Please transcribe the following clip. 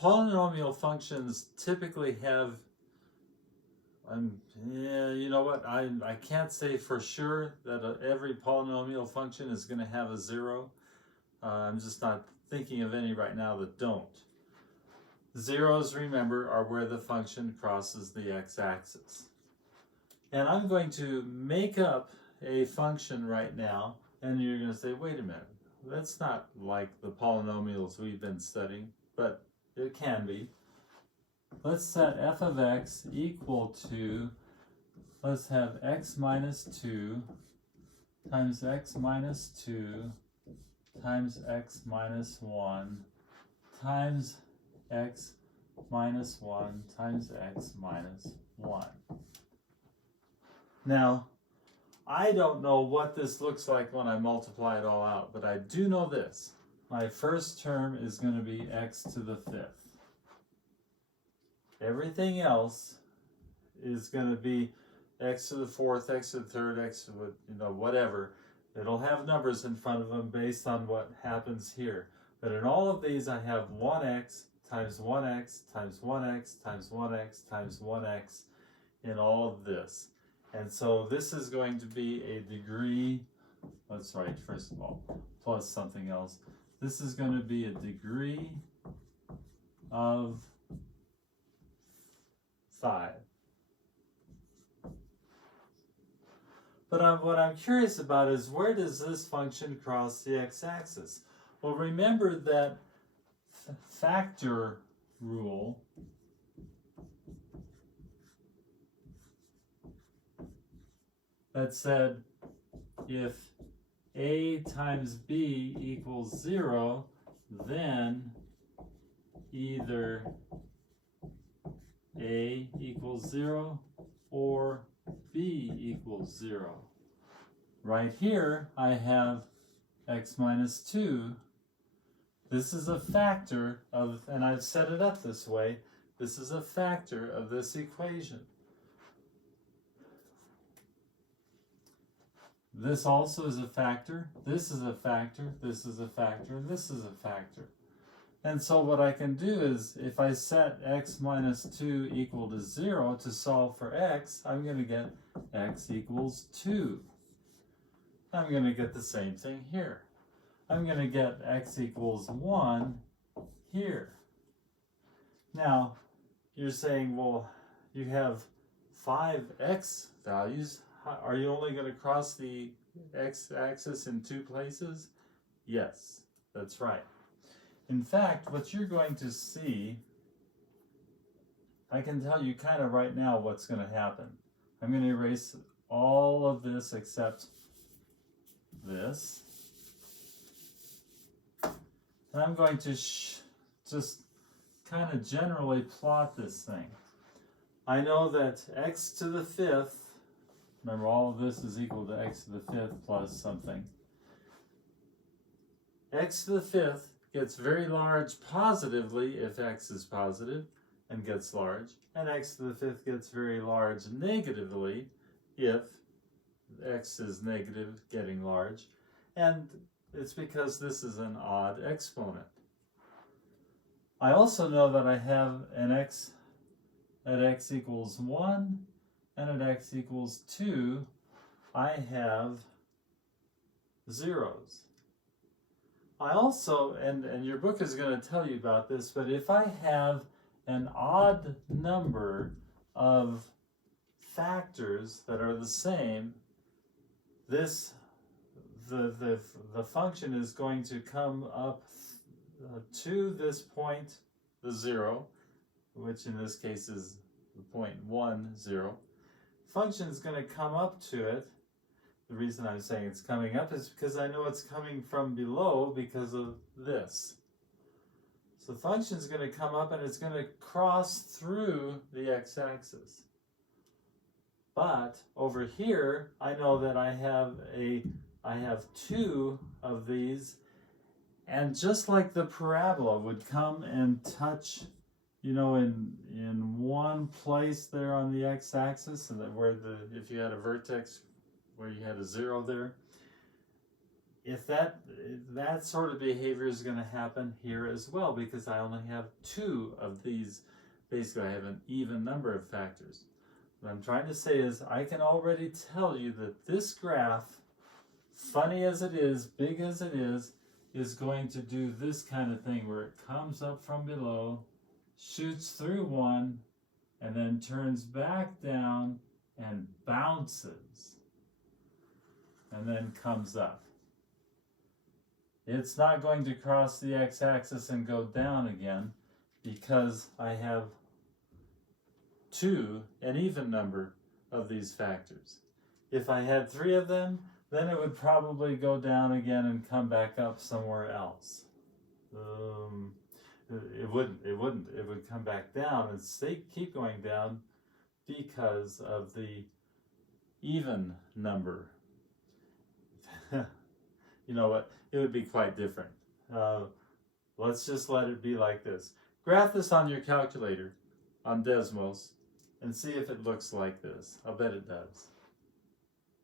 polynomial functions typically have, you know what, I can't say for sure that every polynomial function is going to have a zero. I'm just not thinking of any right now that don't. Zeros, remember, are where the function crosses the x-axis. And I'm going to make up a function right now, and you're going to say, wait a minute, that's not like the polynomials we've been studying, but it can be. Let's set f of x equal to, let's have x minus 2 times x minus 2 times x minus 1 times x minus 1 times x minus 1. Now, I don't know what this looks like when I multiply it all out, but I do know this. My first term is going to be x to the 5th. Everything else is going to be x to the 4th, x to the 3rd, x to the, whatever. It'll have numbers in front of them based on what happens here. But in all of these, I have 1x times 1x times 1x times 1x times 1x in all of this. And so this is going to be a degree, let's write first of all, plus something else. This is going to be a degree of 5. But what I'm curious about is, where does this function cross the x-axis? Well, remember that factor rule that said if a times b equals 0, then either a equals 0 or b equals 0. Right here I have x minus 2. This is a factor of, and I've set it up this way, this is a factor of this equation. This also is a factor, this is a factor, this is a factor, and this is a factor. And so what I can do is, if I set x minus 2 equal to 0 to solve for x, I'm going to get x equals 2. I'm going to get the same thing here. I'm going to get x equals 1 here. Now, you're saying, well, you have 5 x values. Are you only going to cross the x-axis in 2 places? Yes, that's right. In fact, what you're going to see, I can tell you kind of right now what's going to happen. I'm going to erase all of this except this. And I'm going to just kind of generally plot this thing. I know that x to the 5th, remember all of this is equal to x to the 5th plus something. X to the 5th gets very large positively if x is positive and gets large, and x to the 5th gets very large negatively if x is negative, getting large, and it's because this is an odd exponent. I also know that I have an x at x equals 1 and at x equals 2, I have zeros. I also, and your book is going to tell you about this, but if I have an odd number of factors that are the same, the function is going to come up to this point, the 0, which in this case is the point 1, 0. Function is going to come up to it. The reason I'm saying it's coming up is because I know it's coming from below because of this. So the function is going to come up and it's going to cross through the x-axis. But over here, I know that I have 2 of these, and just like the parabola would come and touch, you know, in one place there on the x-axis, and that where if you had a vertex where you had a 0 there, if that sort of behavior is going to happen here as well, because I only have two of these. Basically, I have an even number of factors. What I'm trying to say is I can already tell you that this graph, funny as it is, big as it is going to do this kind of thing where it comes up from below, shoots through 1, and then turns back down and bounces, and then comes up. It's not going to cross the x-axis and go down again because I have an even number of these factors. If I had 3 of them, then it would probably go down again and come back up somewhere else. It wouldn't. It would come back down and keep going down because of the even number. You know what? It would be quite different. Let's just let it be like this. Graph this on your calculator on Desmos and see if it looks like this. I'll bet it does.